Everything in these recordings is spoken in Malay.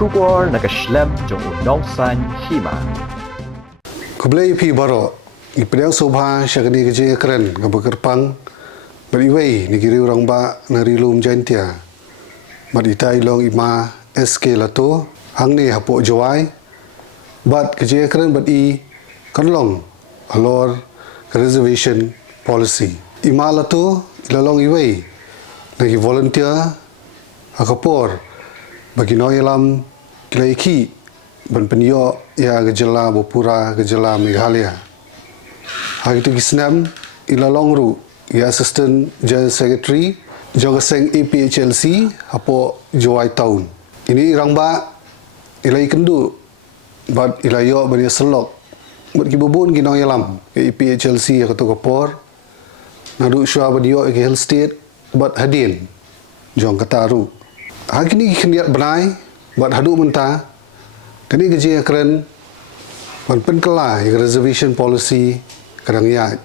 Shwa na Khlem jong unong san Hima. Kublai pi baro ipriang sobha syagni keje keren ngabakerpang beriwei negeri orang ba narilum jantia madita ilong ima SK Lato hang ni hapok jawai bat keje keren bat I kanlong alor reservation policy ima Lato ilalong iwei nagi volunteer akapor bagi noyalam Kylli ki ban penyo ya ke Jylla Bapura ke Jylla Meghalaya. Hari itu kisnam ilalong ru ya assistant general secretary jong seng APHLC apo jawai tahun. Ini irang ba ilai kendu bat ilayo bani selok mat kibubun ginong yalam ke APHLC ya ketua kapor nadu Shwa badio ke Hill State bat hadin jong kataru. Hari ini kiniat benai bat hadu mentah kini kerja keren ban kala reservation policy kadang ya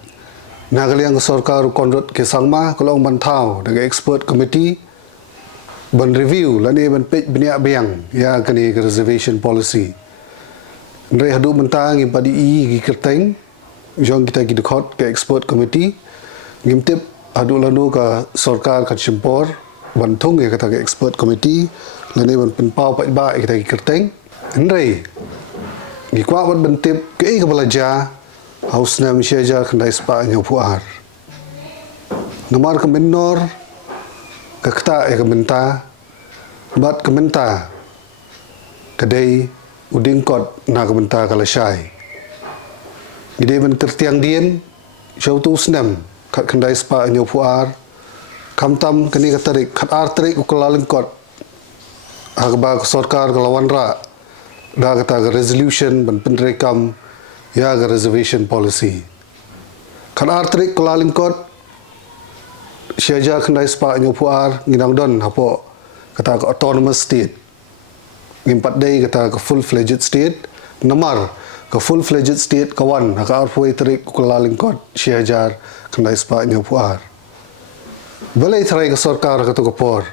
na kaliang sarkar konrot ke sangma kalau ban thau dengan expert committee ban review lani ban page benia biang ya kini reservation policy ndai hadu mentang ngim padi I gi kerteng jong kita gi dekot ke expert committee ngim tip hadu lanu ka sarkar ka chimpor ban thung ke kata ke expert committee lani ban penpau pai ba kita gi kerteng ndai gi kwa ban bentip ke ka belajar haus na misyaja kandai spa nyopuar nomor ke menor ke kata ke menta bat ke menta kadai uding kot na ke menta kala syai gide ban tertiang dien jauh tu snam kat kandai spa nyopuar kamtam kini katarik kat artrik ukalaling kot agba sarkar kala Wanrah da kata resolution ban penrekam ya reservation policy kan artrik kelaling kot syajar kendai spa nyopuar nginang don hapo kata ke autonomous state ngimpat day kata ke full fledged state namar ke full fledged state kawan ka arpoi trik kelaling kot syajar kendai spa nyopuar balai trai ke sarkar ke por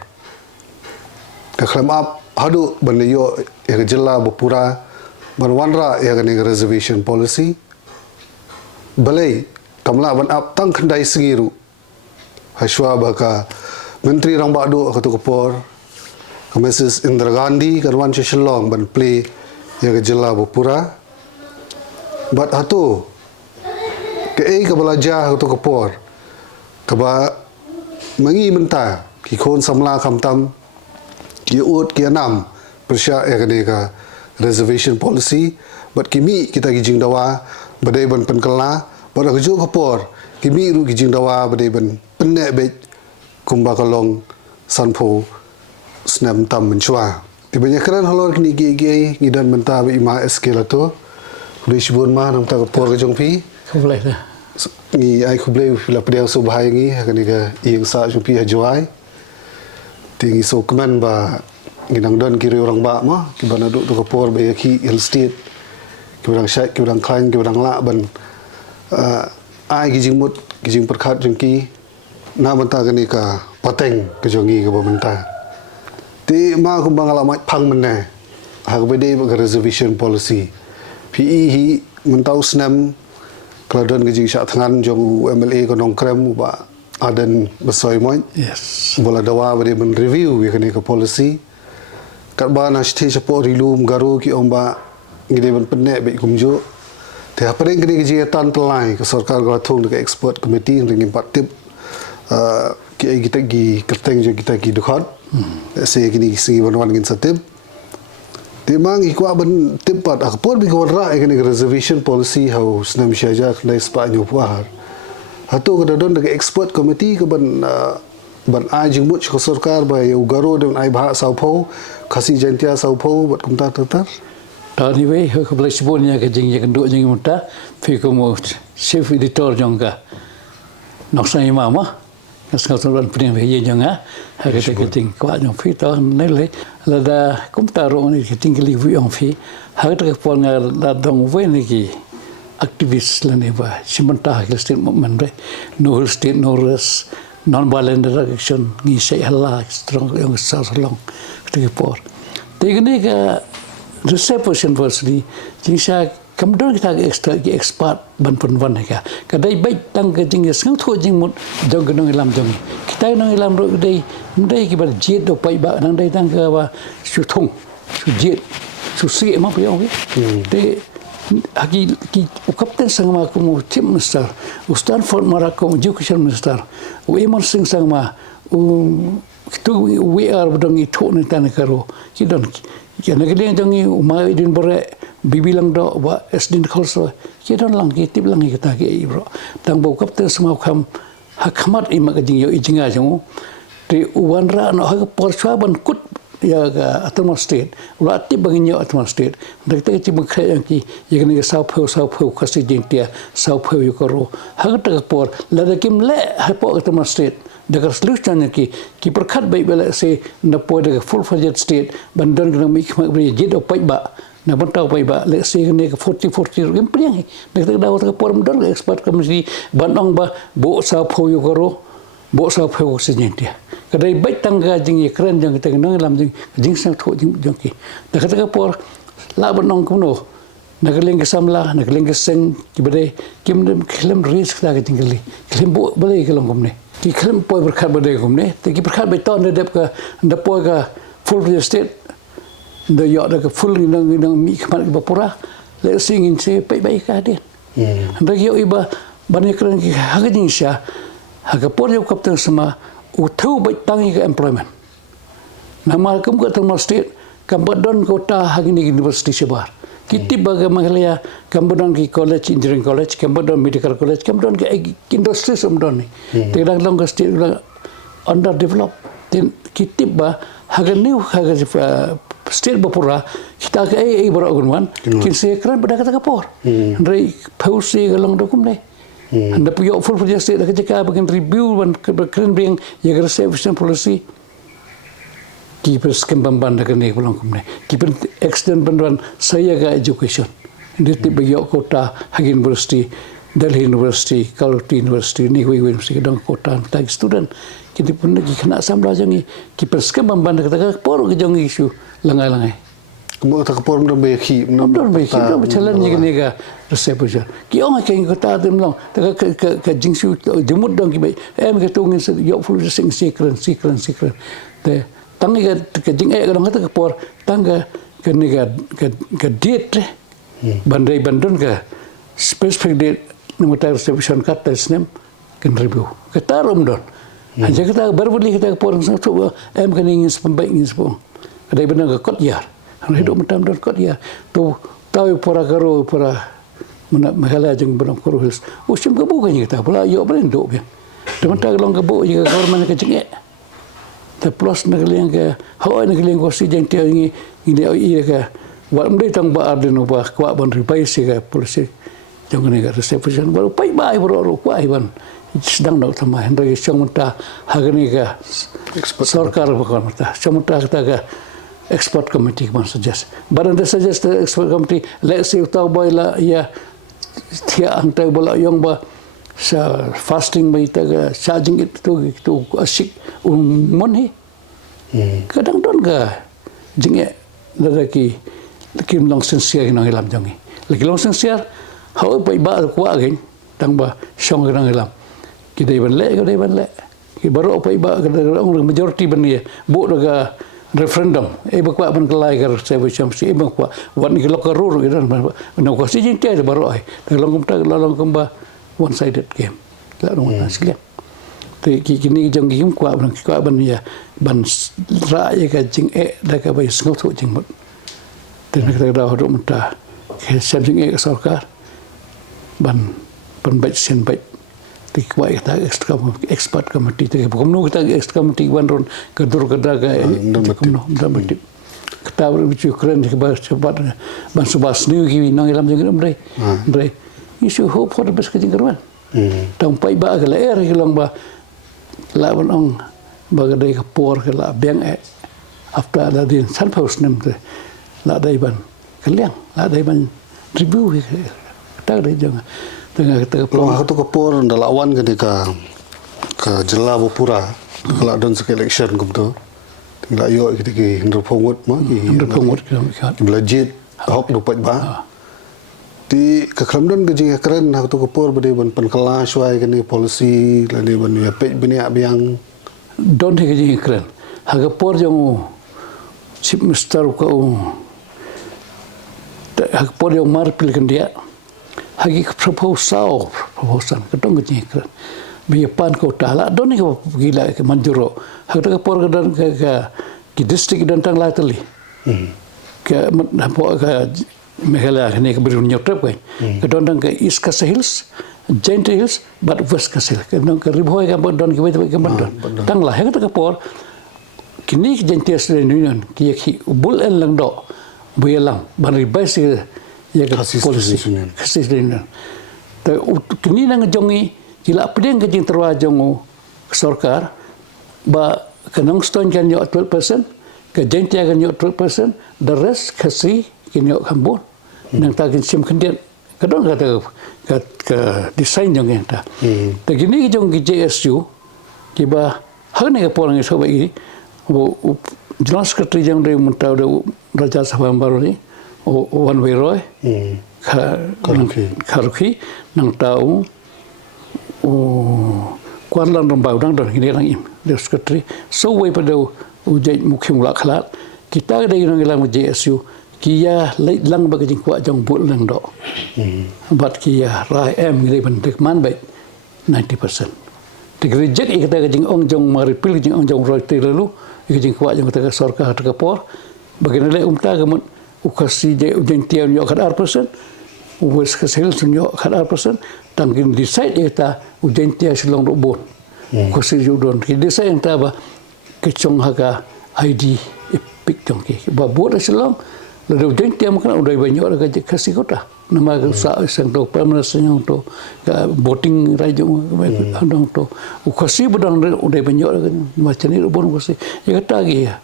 ke Khlem up hadu banayo ya ke Jylla Bapura ban Wanrah ya ke reservation policy balai kamla ban up tang kendai sengiru Shwa baka menteri rang badu ke por ke Mrs Indra Gandhi karwan Shalong ban play ya ke Jylla Bapura bat hatu ke ke belajar ke por ke ba mengi menta ki khon samla kamtam ki ut ki enam persya ya ke reservation policy but kimi kita gijing dawa badai ban penkala pada kejo kapor kimi ru gijing dawa badai ban penek bet kumba kalong sanpo snam tam menchwa tibanya keran halor kini gi ngidan menta be ima SK Lato boleh sibun ma nam ta kapor kejong pi boleh dah ni ai kublai la pediang so bahai ngi kani ka ing sa jupi hajwai tinggi so keman ba nginang don kiri orang ba ma ki bana duk tu kapor be ki Hill State ki orang syai ki orang klan ki orang la ban ai gijing mut gijing perkhat jengki na banta kani ka pateng ke jongi ke banta ti ma ku bangala mai phang menne ha be dei ba reservation policy PE hi mentau snam kladon gijing syak tangan jong MLA ko nong krem ba adan besoi moy yes bola dawa bade men review ya kani ka policy kat ba na sthi chapo rilum garu ki omba ngide ban penek be kumjo te apre ngide gi tan telai ke sarkar ga thong ke expert committee ring empat tip ki kita gi kerteng jo kita gi dukhot se gini singi ban wan gin satip te mang ikwa ban tip pat akpor bi Wanrah kani reservation policy how snam syaja khlai spa nyopuar hatu kada don dengan expert committee ke ban ai jingmut ke sarkar ba ya ugaro dan ai bahak saupo kasi jantia saupo buat kumta tatar tadi we ke boleh sebutnya ke jing yang duk jing muta fi ko mo chief editor jongka nok sai mama kas ka tuan prin we jonga ha ke te ting kwa jong fi to nele la da kumta ro ni ke ting li wi on fi ha ke pon la dong we ni ki aktivis la ne ba simanta ke state movement re no state no res non violent action ni say Allah strong yang sa long ke por Tegene ka reception firstly, jingsa kamdor kita extra expert ban penwan ka. Kadai baik tang ke jing seng tho jing mut jong ke nong ilam jong. Kita nong ilam ro dei mdai ki bar jet do pai ba nang dai tang ka ba su thong, su jet, su si ma pyo ke. Te hagi ki kapten sang ma ko mo chief minister, Stanford mara ko education minister. Eman sing sang ma tu we are dong I thon tan karo ki don ki na gele dong I ma din bore bibilang do wa esdin kholso ki don lang ki tip lang ki ta ki bro tang bo kapten sama kham hakmat I ma jing yo jinga jong te Wanrah no ha por Shwa ban kut ya ga atma state ula tip bangin yo atma state dak ta chi bang khay yang ki ye ne sau pheu khasi jing tia sau pheu yo karo ha ta por la da kim le ha po atma state dekat solution ki perkhat baik bela se na po de full fledged state bandon kena mi beri jid op ba na bantau pai ba le se ne 40 gem priang dak dak daw ta por don expert committee bandong ba bo sa pho yo karo bo sa pho se jentia kadai baik tangga jing keren jang kita nang lam jing sang tho jing ki dak dak por la bandong kuno nagaleng ke samla nagaleng ke seng ki bade kim dem Khlem risk ta ke tinggali Khlem bo bale ke long kumne ki Khlem poi berkhat bade kumne te ki berkhat be ton de ka nda poi ka full real estate nda yo da ka full nang mi khmat Bapura le sing in se pai bai ka de nda yo iba bane kran ki hagajing sha haga por yo kapten sama u thu bai tangi ka employment nama kum ka thermal state kambadon kota hagini university sebar kita bagaimana Kambodon ki college engineering college Kambodon medical college Kambodon ki industri semdon ni tidak long ke state underdeveloped then kita ba haga new haga state Bapura kita ke beragunwan kin se kran pada kata kapor rei pausi galong dokum ne anda punya full project state ketika bagian review ban keren bring ya reservation policy keeper skim bamban da kene pulang kumne keeper extend banduan saya ga education di tiba kota hagi university Delhi university Kylli university ni university dong kota tag student kita pun lagi kena samla jangi keeper skim bamban da kata por ke jong isu langai mo ta kapor mo be khi no be khi no chalan ni kene ga reception ki ong ke kota dem long ta ka jingsu jumut dong ki be em ke tungin se yo full sing secret te tang ke jing e kadang kata por tangga ke niga ke date bandai bandon ke specific date nomor reservation kat tesnem ken review kita romdon aja kita berbeli kita por sang tu em ke ingin pembaik ingin sepong ada benar ke kot yar hidup macam don kot yar tu tahu pora karo pora mahala jeng benang korus usim ke bukan kita pula yo berendok bien teman tak long ke bu jika government ke jing te plus nagaleng ke hoi nagaleng ko si jeng teo ini ke wa mdai tang ba ardeno ba kwa ban ripai si ke polisi jong ne ga reception baru pai bai bro kwa iban sedang nak tambah hendra song mata hagani ga sarkar bakon mata samata ta ga expert committee man suggest baran de suggest expert committee let's say tau boy la ya thia antai bola yong ba sa fasting bai ta ga charging it to asik money kadang don ga jinge ladaki kim long sincere nang ilam jangi lagi long sincere hau pai ba kwa gen tang ba song nang ilam ki dei ban le ki baro pai ba orang majority ban ye bo daga referendum ba kwa ban kelai gar se cham si ba kwa wan ki lokar ru gan na ko si jing te baro ai long kum ba one sided game la dong na sikle te ki kini jong gi kwa ban ya ban ra ye ka jing da ka bai sngo thu jing mot te na ka da ro mta ke sam jing sarkar ban bai sen bai ti kwa ta expert committee te ko no ta expert committee ban ron ka dur ka da ga no da mati kita berbicara keren ke cepat ban subas ni gi nang ilam jing dai isu hope for the best ke jing kerwan tong pai ba ga la ke long ba la ban ong ba ga dai ka por ke la beng after la din san post nem la dai ban kaliang la dai ban review ta dai jang tengah kita long tu kapor da lawan ke ka Jylla Bapura la don sek election kum tu tinggal yo kita ke entrepreneur mah Entrepreneur kan. belajar hok dapat ba di ke Khlem dan ke jing keren hak tu kepor bade ban pan kelas wai kan policy lani ban ya pe bini abiang Don't take a keren. Haga por jong chip mister ko haga por jong mar pilkan dia. Hagi proposal ka dong ke keren. Bi pan ko tala don ni ko gila ke manjuro. Haga por ka dan ke district dan tang latali. Ke po ka Meghalaya ni ke berun nyotep ko. Ke don tang ke East Coast Hills. Giant Hills, but West Kasil. Kadang keriboi kan don kita kan tang lah. Hek tak kapor. Kini Giant Hills Union ki bul el lang do buelang bari basi ya ke polisi kasih Union. Ta kini nang jongi kila pedeng ke jing terwa jongu sarkar ba kanang ston kan yo 12% ke Giant kan yo 12%, the rest kasih kini yo kambon. Nang ta kin sim kendian kadang kata ke desain jong enta. Tapi ni jong JSU kiba hak ni ke polang so bagi jelas sekretari jang dari mentau de Raja Sabah baru ni Wanrah Roy Karuki nang tahu kuan lan rambau dang don ini orang im de sekretari so way pada ujai mukhim la khalat kita ada yang ngilang JSU kia leit lang bagi jing kuat jong bul lang do but kia rai em ngi ban tek man bai 90% tek reject ikata jing ong jong mari pil jing ong jong roi te lalu jing kuat jong ta sarkar ta por bagina le umta gamun ukasi je ujeng tian yo khad 4% wes kasel sun yo khad 4% tangin decide eta ujeng tian silong do bon kosi judon ki decide enta ba kecong haga ID epic jong ki ba buat silong lalu jeng tiang kan udah banyak orang kerja kasih kota nama usaha yang tu permanent yang tu voting raja andong tu ukasi bedang udah banyak orang macam ni rubun ukasi ya kata lagi ya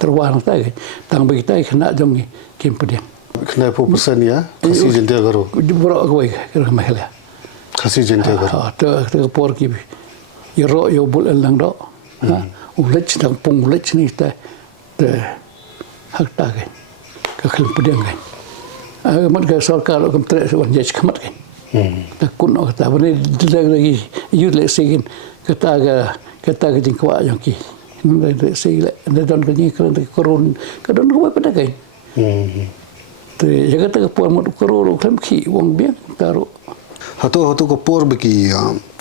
terwang lagi tang bagi kita kena jom ni kempen kena persen ya kasih jentia garu jumpa aku kira mahal ya kasih jentia garu tu por kibi iro yo bul elang do ulet tang pung ulet ni ta hak ta ke Khlem pedang kan. Mat ke sarkar kam tre wan jej khamat kan. Ta kun kata bani lagi you le segin kata ke jing kwa yang ki. Le segin le don ke ni kran ke koron ke don ko pada kan. Te ya kata ke por mot kororo Khlem ki wong biang taru. Hatu ko por beki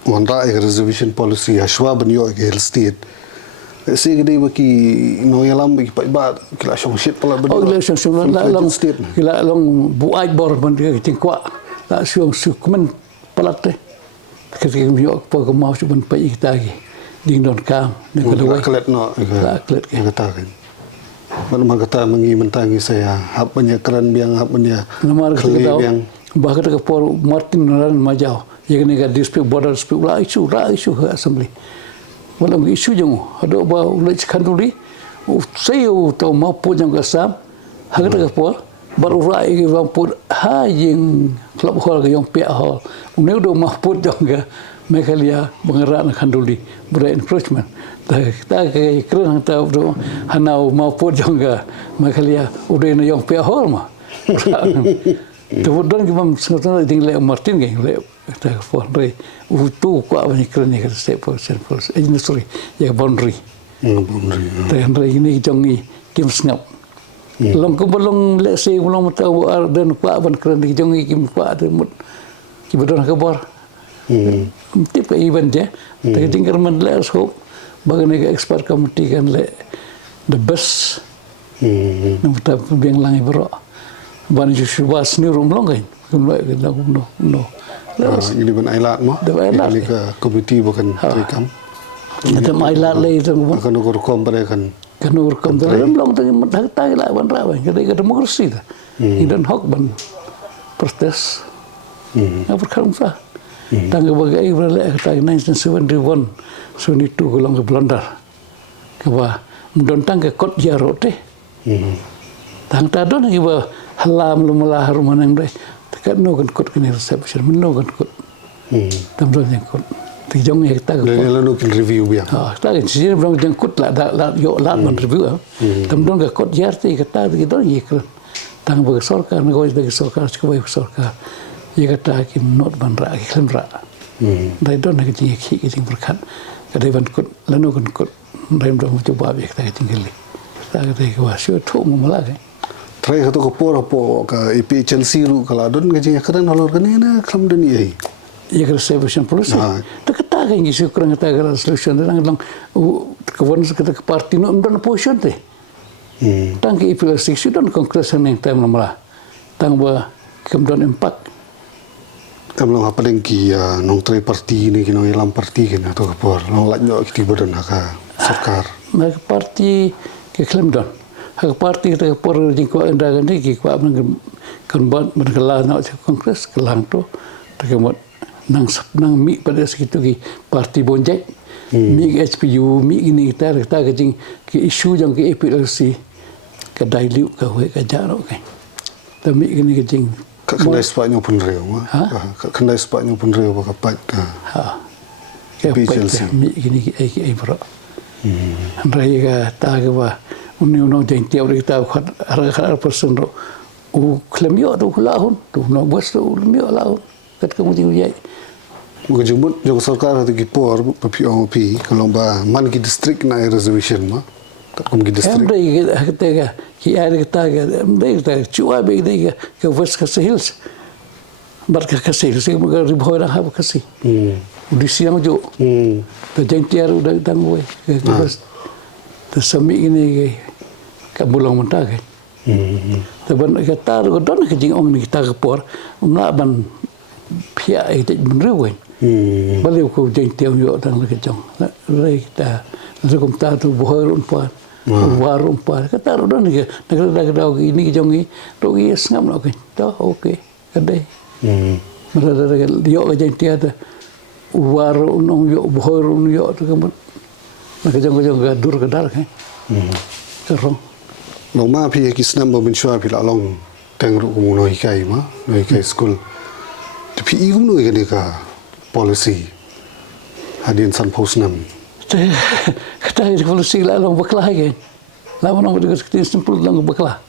Wanrah reservation policy Shwa banyo ke hill state. Saya gede bagi noyalam bagi pak bat kila shong shit pala benda. Oh kila shong lang kila long buai bor benda tingkwa la shong sukmen palat teh. Ketika mio po ko mau cuban pai kita lagi ding don kam ne ko lewai klet no klet kata kan. Mana kata mengi mentangi saya hab banyak keren biang hab banyak Khlem biang bahkan ke por Martin naran majau ye ne ga dispute border dispute la isu assembly. Walau isu jong ada ba ulai khanduli saya tahu mampu jang kasam harga kapor baru rai ke mampu hajing klub hall ke yang pihak hall uneu do mampu jang ke Meghalaya bengerak khanduli berai encroachment ta ke keren tahu do hanau mampu jang ke Meghalaya udah yang pihak hall mah Kemudian kita sekarang tinggal Martin ke kita phone re utu kwa banyak keren ya kita step force industry ya boundary dan ini jongi kim snap long ko belum let's say belum tahu dan kwa ban keren jongi kim kwa tu mut kibadon kabar tip event ya tapi tinggal man let's hope bagaimana expert committee kan le the best nampak biang langi bro ban Shwa seni rumlong kan no ini ban ailat mah ini ke komiti bukan rekam ada ailat lagi tu akan ukur kom pada kan ukur kom tu rumlong tu dah tahu lah Wanrah kita demokrasi tu dan hak ban protes apa kan sah tangga bagai berlaku kata 1971 72 kalau ke blunder keba mendontang ke kot jaro teh tang tadon kiba halam lumlah rumah nang deh tekat no kan kot kini reception no kan kot tamron yang kot thì giống như ta Lain lalu kin review biang. ta kan sini belum jengkut lah yo lat man review temen ga kot yarti kata gitu ye kan tang bagi sorkar negoi bagi sorkar sekolah bagi sorkar ye kata ki not Wanrah ki Khlem ra dai don nak jing ki jing berkat kadai ban kot lanu kan kot dai dong coba bi kata jing Kylli ta kata ki wa sio thu mu mala ke Try satu kapor apa ke IP Chelsea lu kalau adon gaji keren halor kan ini Khlem dan ye. Ia kena reservation policy. Tak kata kan isu kurang kata kalau solution orang bilang kawan kata ke parti no dan position teh. Tang ke IPL 6 dan kongres yang time malah. Tang ba kemudian impact. Kamu apa dengan ki nong try parti ni kino ilam parti kan atau kapor nong lajno kita badan haka sarkar. Mereka parti ke Khlem dan. Hak parti kita kapor jingko anda kan ni ki kuat kan berkelah nak kongres kelang tu. Kemudian nang mi pada segitu ki parti bonjek mi HPU mi ini kita ke jing ki isu jang ki APLC ke dailu ke we ke jaro ke tapi ini ke jing kendai sepatnya pun reu kendai sepatnya pun reu kapat ka ke PLC mi ini ki ai bro andai ka ta ke wa uni jeng tiap kita khat har person ro Khlem yo tu lahun tu no bos tu yo lahun kat kemudian ye Mengejumut jauh sarkar atau kipor POP kalau bah man ki district na reservation mah tak kum ki district. Amdai kata ki ada kata amdai kata cua be dai ke west ka hills barka ka hills ke magar riboira ha ka si. Di siang jo. Te jeng tiar udah tang we ke west. Te sami ini ke ka bulang mentah ke. Te ban kata ro don ke jing ong ni kita ke por ngak ban pia itu menrewen. Balik ko jeng tiang yo tang le kejong. Lai kita lakum ta tu bohor umpan. Warum umpan. Kata ro don ke negara ini kejong ni ro ye ngam no ke. Ta okey. Kadai. Mala yo jeng tiang ta waru nong yo bohor yo tu kemun. Kejong ga dur ke dar ke. Kerong. Long ma pi kisnam bo Shwa pi la long tang ru ko no hikai ma no hikai school. Tapi iu no kan ka policy hadin san posnam kata policy la long baklah ke la long dengan simple long baklah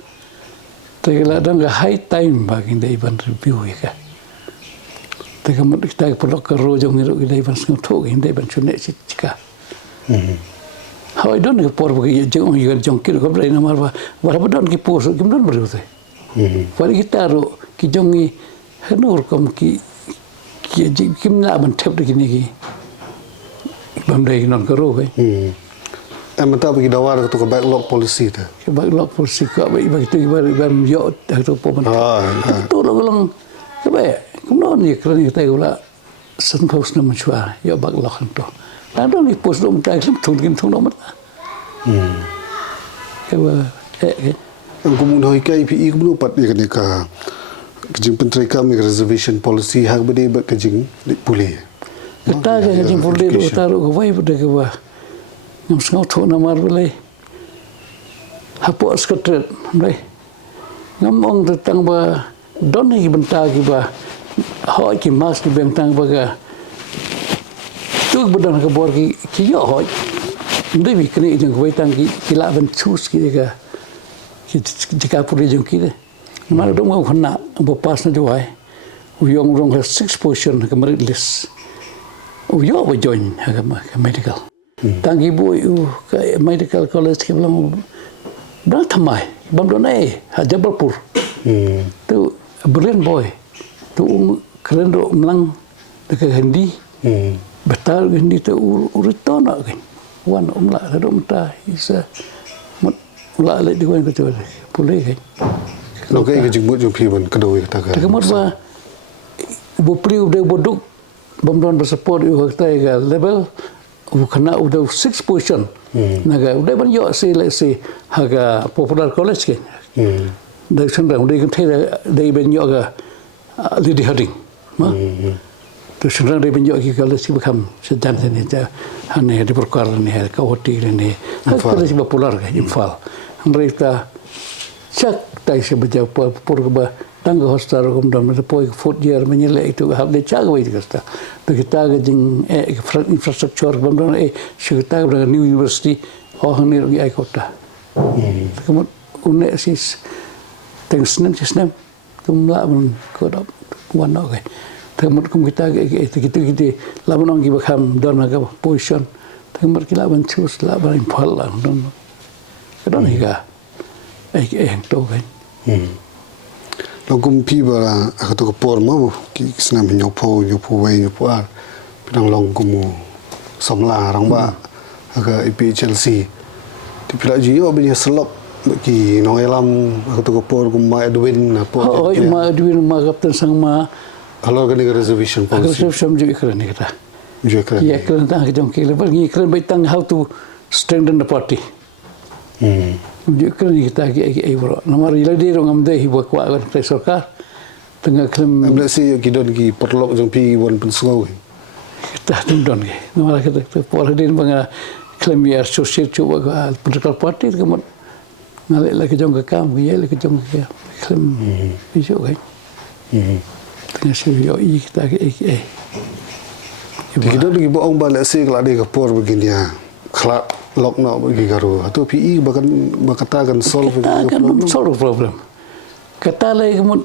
te la dang high time bagi dai ban review ya te kamut kita perlu ke rojong ni dai ban sing thok dai ban chune chika how I don't por bagi jong jong kilo ko dai namar ba don ki pos kim don bru te par kita ro ki jongi hanur kom ki kim la ban thep de ni ki bam dai non ko ro ke mata bagi dawar tu ke backlog policy tu backlog policy ko ba tu bam yo tu po ban tu lo long ke ba kum non ni kran ni tai ula san post na Shwa yo backlog tu la don ni post do tai kum thung kim thung no mat ke ba ang kumun hoi kai pi kum no pat ni ka kejing penteri kami reservation policy hak bade ba kejing pulih kita kejing pulih lu taruh ke wai pada ke ba ngam sengau tho namar bele hapo skatret dai ngam ong tang ba don ni benta ki ba hoi ki mas ki bentang ba ga tu bedan ke bor ki yo hoi ndai bi kene jeng wai tang ki la ban chus ki ga ki jika pulih jeng ki Mana dong mau kena bepas na juai, uyong rong 6 portion ke merit list, uyong berjoin ke medical. Tangi boy ke medical college ke bilang, dah thamai, bam donai, Bapura. Tu brilliant boy, tu keren do melang dekat Hindi, betal Hindi tu urutan nak kan, wan umla ada umta, isa, umla lek diwan kecuali, boleh kan. Lo kai ke jingmut jong pi ban kedoi kata ka kemut ba bupri udah boduk bamdon bersupport u kata ga level u kena udah 6 position naga udah ban yo si le si haga popular college ke dari sana udah kan thai dari ban yo ga lady harding ma tu sana dari ban yo ki college become sedan ni ja hane di perkara ni ka hotel ni college popular ke infal mereka cak tai se baca pur ba tang hostar kum dam the poi foot year menyele itu have le chag wai kasta to kita ga jing infrastructure bam dam shita ga new university hangni ri ai kota kemudian une sis teng snem tum la mun ko da wan no ga kemudian kum kita kita la mun ngi bakam don ga position kemudian kita ban choose la ban impal la don don higa ai to ga Lo kumpi bara aku tu kepor mau ki senam nyopo wei nyopo ar pinang long kumu somla rang ba aga ipi Chelsea ti pila jiyo benya selop ki no elam aku tu kepor kuma Edwin apa oh ma Edwin ma kapten sang ma halo kan reservation policy reservation juga keren ni kata juga ya keren tak kita mungkin lepas ni keren baitang how to strengthen the party juga ni kita ai bro nomor ila di rong amde hi buat kuat kan sorkar tengah Khlem amle si kidon ki perlok jong pi won pensgo kita don ke nomor kita pola din banga Khlem ya associate cuba ka political party kemudian ngalek lagi jong ke kam ya lagi jong ke Khlem isu kan tengah si yo kita ai kidon ki boong ba le si kala de kapor begini ya khala lok no bagi garu atau PE bahkan katakan solve problem kata lagi kemudian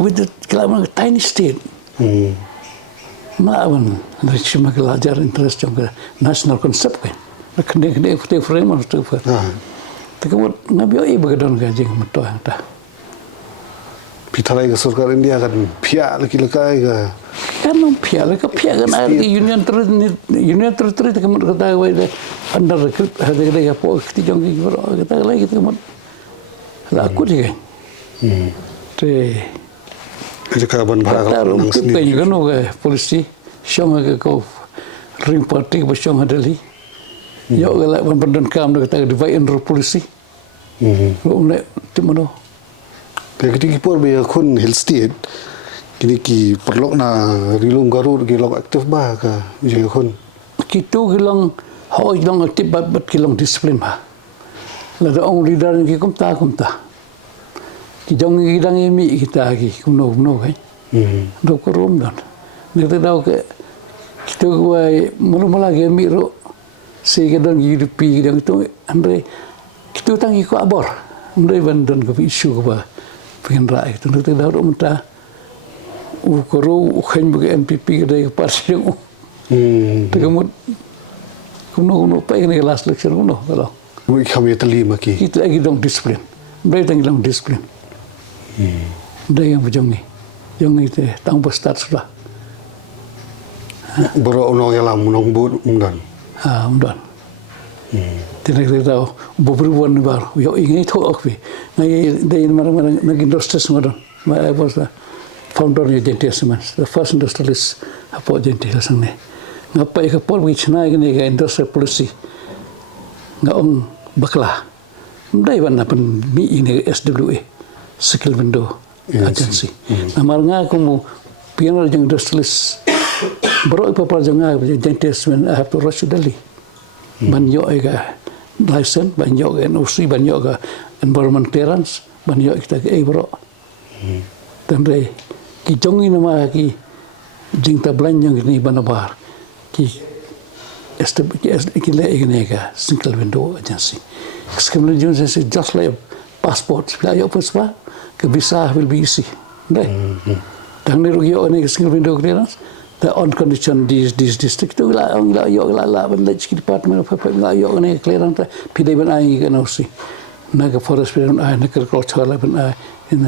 with the tiny state maafkan dari cuma belajar interest juga national concept kan kena frame itu kemudian nabi begadon gaji metu ada pitalai ke surkar India kan pihak laki-laki kan pihak kan ada union territory kemudian kata under ada apa kita jong kita lagi kemudian aku dia itu kaban bahag nang sendiri kan polisi syong ke ring party bersyong adali yo galak ban kam kata divide under polisi nek timano ketika por be kun hill state kini ki perlok na rilum garut ki lok aktif ba ka je kun kitu gilang ho gilang aktif bat gilang disiplin ba la da ong leader ki kumta ki jong gilang mi kita ki kuno kan do ko rom dan ne da ke kitu wai mula ge mi ro se ke dan gi pi dan itu andre kitu tangi ko abor andre ban dan ko isu ko ba pengen rai itu nanti dah orang minta ukoro ukhen bagi MPP dari parti yang kemudian kuno pengen kelas election kuno kalau kami terlima ki kita lagi dong disiplin mereka lagi dong disiplin dari yang berjong ni itu tangguh start sudah bro ono yalam nong bud undan undan tidak tahu beberapa ni baru yo ini tu aku ngai dari mana ngai industri semua I was the founder of Jylla, the first industrialist apa Jylla sang ni ngapai ke pol bichna ini ke industrial policy ngaong bakla dai ban pen mi ini SWA skill window agency namar nga kumu pioneer jang industrialist bro papal jang Jylla I have to rush Delhi ban yo ga license ban yo ga NOC ban yo ga environment clearance ban yo kita ke bro dan re ki jongi nama ki jingta belanjang ni banabar ki ki le ini ga single window agency skemle jones is just like passport bila yo passport ke visa will be easy dai dan ni yo ni single window clearance the on condition these district tu la yo la ban legislative department of la yo ni clearance pidai ban ai ga no si naga forest ban ai naga agriculture la ban ai in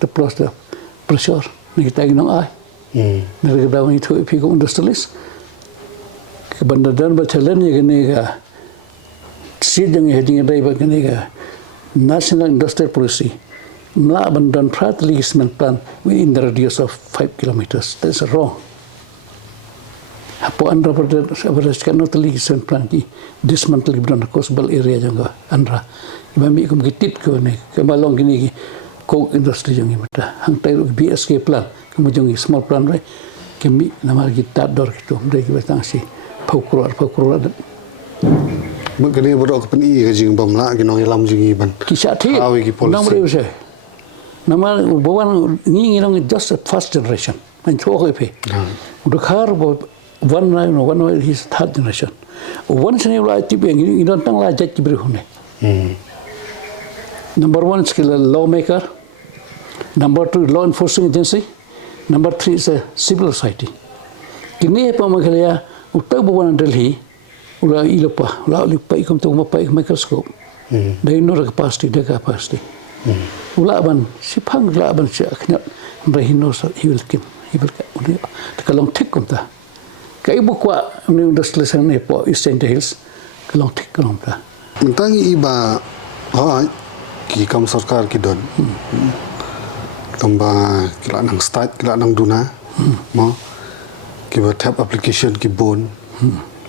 the plus the pressure ni kita nang ai naga daw ni tu pi ko industrialist ke banda dan ba challenge ni ga si jang heading dai ba ni ga national industrial policy mla ban dan prat leasement plan within the radius of 5 kilometers that's wrong apa andra pada sekarang tu leasement plan ki dismantle ibran coastal area jangga andra ibami kum gitit ko ni kemalong gini ko industri jang mata hang tai BSK plan kemudian small plan right kemi nama kita dor gitu dari batang si paukurat Magkano ba daw kapani ka jing bamla ginong ilam jing iban. Kisah ti. Awi ki policy. Nang boleh usah. Nama bawan ni ngirang just a first generation. Man choke pe. Udah khar Wanrah is third generation. Once in a while, you don't know like that. Number one skill lawmaker. Number two, law enforcement agency. Number three is a civil society. Kini apa makalaya utak bawan Delhi, ula ilopa, ula ilopa ikom tu mapai microscope. Dari nora capacity, dia capacity. Ula ban sipang ula ban siaknya rahino hiwilkin. Kalau tikum ta, kaya buka ni industri sana po Eastern Hills, kalau tikum ta. Tentang iba, ki kam sarkar ki don. Tamba kila nang start kila nang duna, mo kiba tap application ki bon,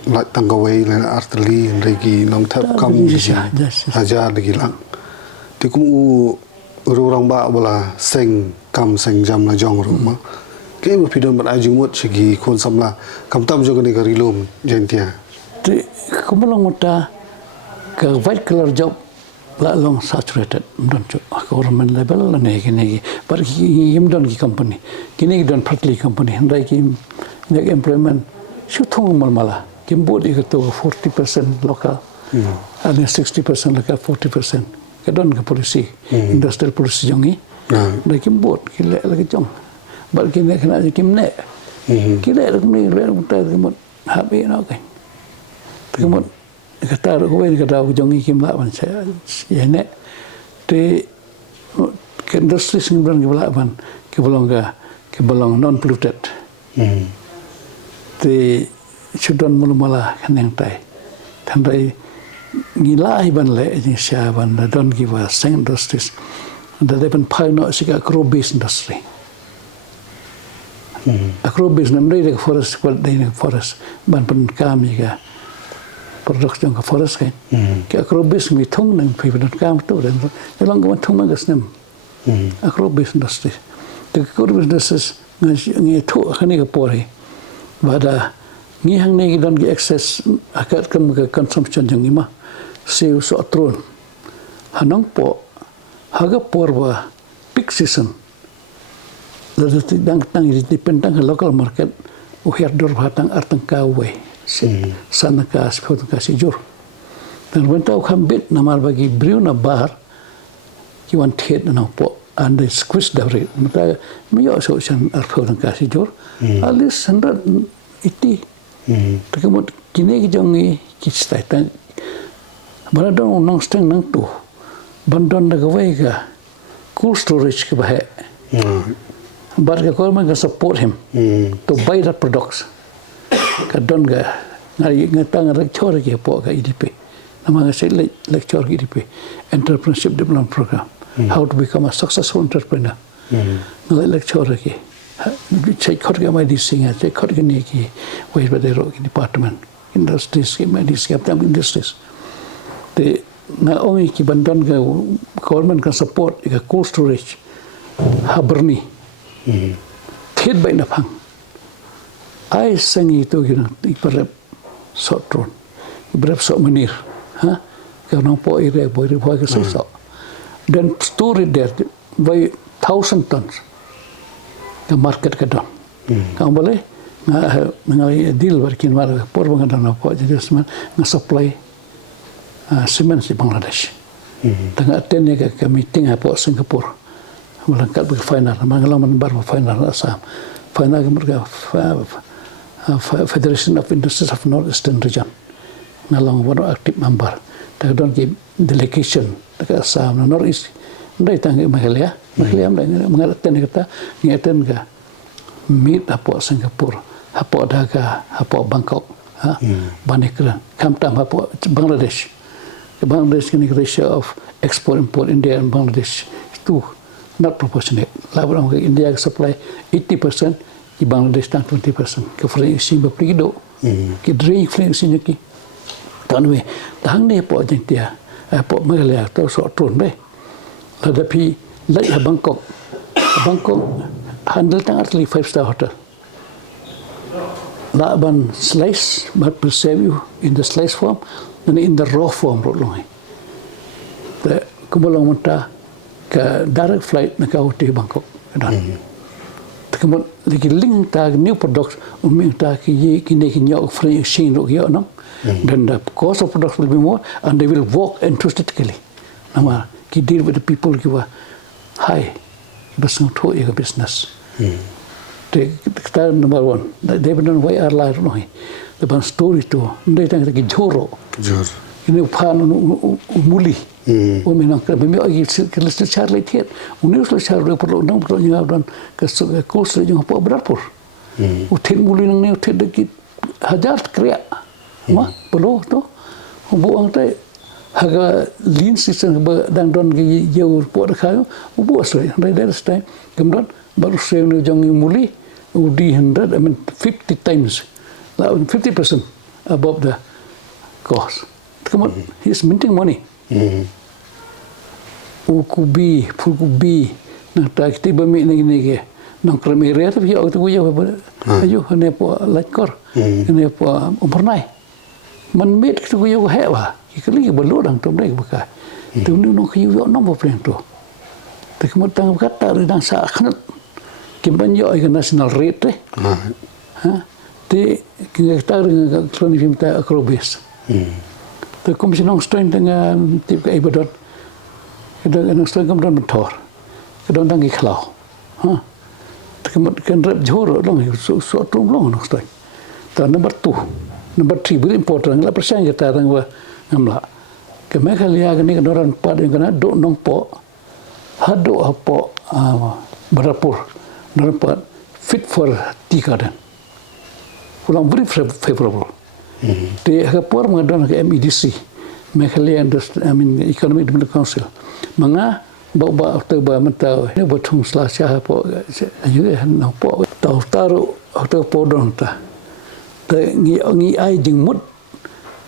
lat tanggawai lena arteli lagi nang tap kam ajar lagi lang. Tikum orang ba bola seng kam seng jam la jong rumah. Kaya berpidon berajumut segi kon samla kam tam juga ni karilum jentia. Ti kumulong muta ke white color job la long saturated don government level la ne kini par him don ki company kini don partly company handai ki nek employment shuthong malmala kim bodi ka to 40% local and 60% local 40% ka don ka policy industrial policy jongi dai kim bod ki le la ki jong bar ki ne kana kim ne ki le ni le muta kim happy no kai kim kata ko we kata jongi kim la ban sa ye ne te ke industry sing ban ki la ban ke belong non polluted te chudon mulmala kaneng tai thandai ngilai ban le ni sha ban don give us sing industries da they ban pioneer sika agro based industry agro based namre de forest kwal de forest ban pan kami ga production ka forest kan ke agro based mi thong nang phi ban kam to dan long ban thong mang gasnem agro based industry the agro businesses ngi thu khani ka pore bada ngi hang ne don gi access akat kan ka consumption jang ima seu so tron hanang po haga porwa peak season la dang tang depend tang local market u her dor batang artang kawe sana ka spot ka sijur dan wenta kham bit namal bagi briuna bar ki wan thet na po and the squeeze the rate mata miyo so san arthon ka sijur at least 180 takemot kini ki jongi ki stai tan bana dong nong steng nang tu bandon da gawai ga cool storage ke bahe but the government can support him to buy the products ka don ga ngari ngatang lecture ke po ka IDP nama se lecture ke IDP entrepreneurship development program how to become a successful entrepreneur ngai lecture ke check khot ga mai disinga check khot ga ni ki wai ba de ro department industries ke medis ke tam industries te na ongi ki bandon ga government can support ka cold storage haberni thit bai na phang ai Sngi to gina iparep sotron iparep so manir ha ka no po ire boy ri ka so then store it there by 1,000 tons the market ka don ka boleh na deal working war por bang don po just man na supply cement di Bangladesh tengah tennya ke meeting apa Singapore melangkap ke final mangalaman baru final Assam final mereka Federation of Industries of Northeastern Region ngalang one active member tak don ke delegation tak Assam Northeast ndai tang Malaysia ndai mengaten kata ngaten ga meet apa Singapore apa Dhaka apa Bangkok Banikran kamtam apa Bangladesh kini ratio of export import India and Bangladesh itu not proportionate. Lawan India supply 80%, di Bangladesh tang 20%. Ke free isi berprido, ke drink free isi nyaki. Tanwe, tahang ni apa jeng dia, apa Malaysia tu sotron be. Tetapi lagi Bangkok handle tang artli 5-star hotel. Laban slice, but will save you in the slice form and in the raw form rolong. The kumulong mata ke direct flight na ka hotel Bangkok dan kemudian lagi link ta new products uming ta ki ne ki nyok free exchange ro yo no then the cost of products will be more and they will work enthusiastically nama ki deal with the people ki wa high basang tho your business the number one they don't why are life no the ban story to they tang ki joro ini pan muli o menang ke bemi agi kelestar charle tiet unius le charle perlu nang perlu nyang dan ke kos le jong apa berapur utin muli nang ne utin de hajar kriya ma perlu to buang te haga lean system dang don gi jeu po de khayo bu asai dari time kemudian baru save ne jong muli udi 100 I mean 50 times 50% above the cost. Kemudian he's minting money. Ukubi, fulkubi, nang tak tiba mi ni ke, nang kremere tu dia tu dia ayo hane po lakor, hane po umurnai. Man mit tu dia hewa, ikali belu dang tu mereka bekai. Tu ni nang kiu yo nang problem tu. Tu kemudian tang kata dang sa khnat. Kimban yo ke national rate ha. Ti kita dengan kloni kita akrobis. The commission on strength dengan tip ke ibadot. Kita dengan strength kemudian mentor. Kita orang tangi kelau. Kemudian rep joro long suatu long on strength. Dan number 3 very important. La persen kita orang wa ngamla. Kemereka lihat ni kan orang pad yang kena dok nong po. Hado apa berapur. Orang pad fit for tea garden. Ulang very favorable. Di Bapura mengadon ke MEDC, Malaysian Economic Development Council. Manga bawa bawa mentau ini betung selasa apa juga nampak tahu atau podon ta. Ngi ai jengmut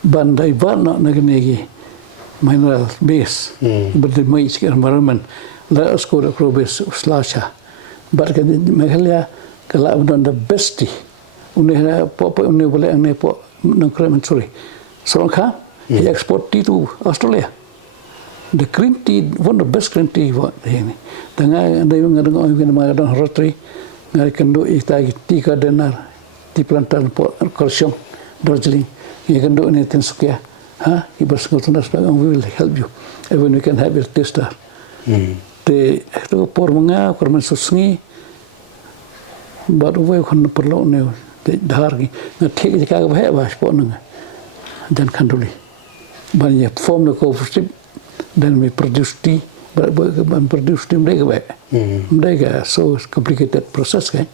bandai ban nak negi mineral base berdemai sekitar environment la skor progress selasa. But Malaysia kalau the best uneh apa uneh boleh ane po nang Khlem sorry. Sorangka he export tea to Australia. The green tea one of the best green tea what ini. Tengah ada yang ngadong orang ngadong rotary ngarikan do itagi tea gardener tea plantation po Khlem Darjeeling. Ye kan do ni tensukia. Ibas ngotunas we will help you. Even we can have your tester. Te itu por menga korman Sngi baru we kon perlu ne dahar ki na thik jika ka bas po nang dan kanduli banyak form the cooperative then we produce tea but produce tea mereka so complicated process kan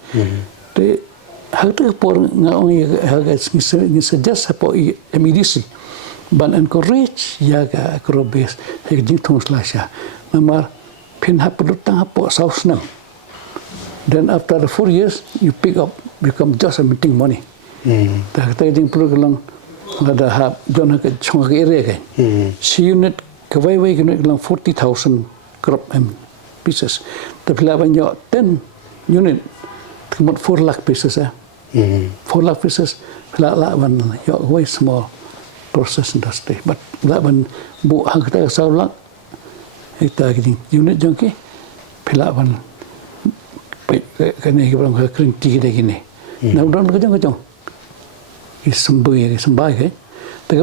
te hal por ngaong haga ni suggest po MEDC ban encourage yaga akrobes hejing thong slasha namar pin hapudutang po sausnam. Then after 4 years, you pick up, become just a meeting money. Tak kita jeng perlu kelang ada hab jangan ke cong ke area kan. Si unit kawai kena kelang 40,000 crop pieces. Tapi lah banyak 10 unit, kemudian 4 lakh pieces 4 lakh pieces. Lah ban yo kawai small process industry. But lah ban bu hang kita saulang kita gini unit jangki. Lah ban kena kita orang kering tinggi gini. Nah, orang kejang. Sembai kan. Tapi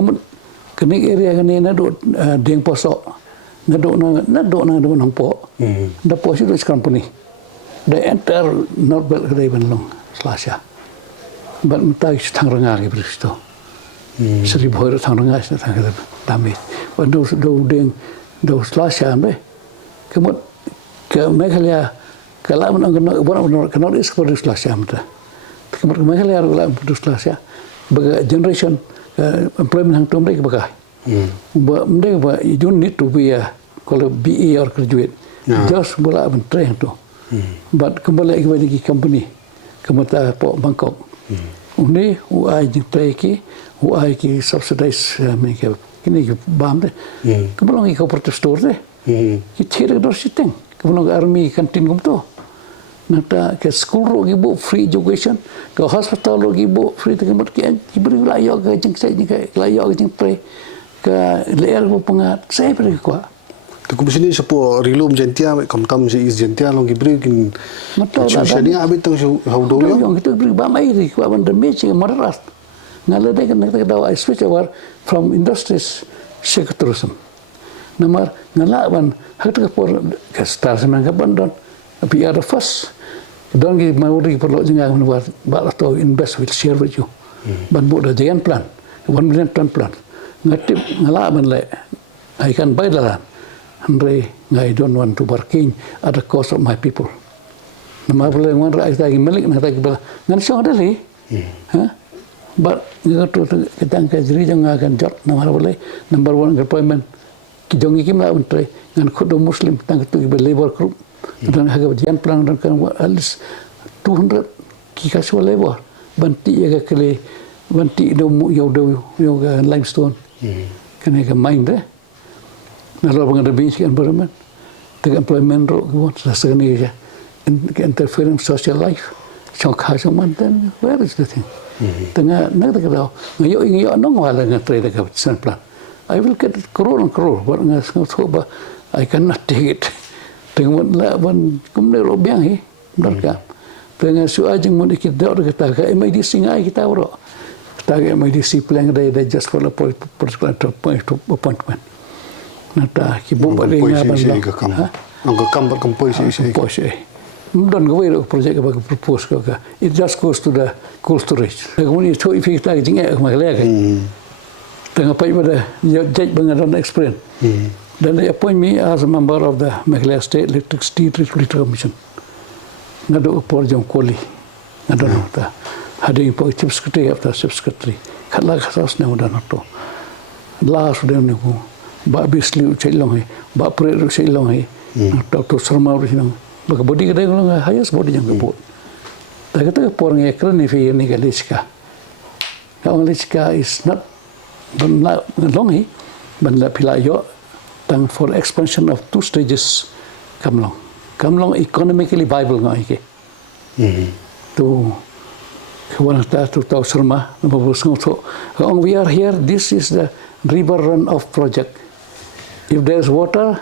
kena area kena nado deng posok. Nado nang po. Dah posok itu company. The entire not bel kedai benlong selasa. But mentai tang renga ke beristo. 1000 euro tang renga tang kedai damai. Do deng do selasa ambe. Kemudian ke Malaysia kalau orang kenal ekspor selasa mata. Kemudian Malaysia kalau selasa bagi generation employment hang tu mereka pakai. Mereka you don't need to be a kalau BA or graduate. Just bola train tu. But kembali lagi company kemudian po Bangkok. Ini uai jentrai uai ki subsidize mereka ini bam deh. Kemudian lagi cooperative store deh. Kita ada sitting. Kemudian army kantin kumto. Nata ke school rogi bu free education, ke hospital rogi bu free kemudian beri layak ke jeng saya ke layak ke jeng pre ke leer bu pengat saya beri kuat. Aku sini sepo rilum jentia kam tam je is jentia long gibri kin. Shania abit tang how do yo. Yang kita beri bamai di kawan demi cik maras. Ngalah dek nak tahu I switch over from industries ke tourism. Namar ngalah ban hak tak por ke star semen ke bandon. We are the first. Don't give my worry perlu jangan buat Lato invest will share with you. Ban buat dah giant plan, 1 million ton plan. Ngatip ngalah ban le. I can buy the land. I don't want to working at the cost of my people. Nama boleh Wanrah I tagi milik nak tagi bela. Ngan siang ada lagi. But kita angkat diri jangan akan jot. Nama boleh number 1 appointment. Kijongi kim lah menteri. Ngan kudo Muslim tang tu ibu labor group. Dan harga jian pelang dan kan at least 200 kikasih labor. Banti ya kali banti do limestone. Kan ya mine deh. Nalar pengen basic environment, tega employment ro kuat rasa ni je, interference social life, shock housing mantan, where is the thing? Tengah nak tega tahu, ngayo nong wala ngatrai tega sen plan. I will get crore and crore, but ngas ba, I cannot take it. Tengah la ban kumne ro biang hi, mereka. Tengah Shwa jeng mun ikit dah kata ke MID Sngi kita ro. Kita MID plan they just for a particular appointment. Nata kibu balik ngaban lah. Angka kam berkomposisi. Dan gue projek apa propose ke. It just goes to the cold storage. Kemudian itu kita jingga maklaya kan. Tengah pai pada judge bangaran experience. Dan they appoint me as a member of the Meghalaya State Electricity Regulatory Commission. Ngado por jong Kylli. Ngado ta. Hading po chief secretary after chief secretary. Khala khasas ne udah nato. Last day ne ko. Ba bisli ucai long hai, Bapura ucai long hai, Dr. Sharma ucai long, bagi body kita long highest body yang kebut. Tapi kita porang ekran ni fi ni kaliska. Kalau kaliska is not long hai, benda pilayo, tang for expansion of 2 stages kamlong economically viable ngai ke. Tu kawan kita tu tahu Sharma, nampak sengau tu. Kalau we are here, this is the river run-off project. If there is water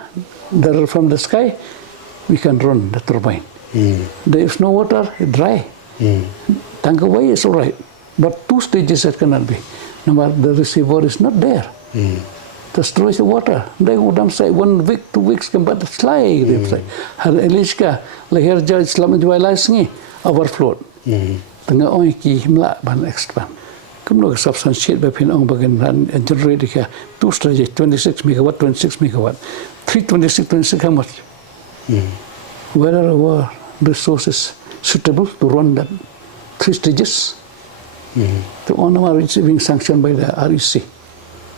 from the sky, we can run the turbine. There is no water, it's dry. Tank away is all right. But 2 stages that cannot be. Number the reservoir is not there. Destroys the water. They would say 1 week, 2 weeks can but slide. Har Eliska, lahir judge selama jual Sngi overflowed. Tengah orang ki melak ban expand. Kemudian substantiate by pin bagian generate ke 2 stages 26 megawatt 26 megawatt 326 how much whether our resources suitable to run that 3 stages to on our receiving sanction by the REC.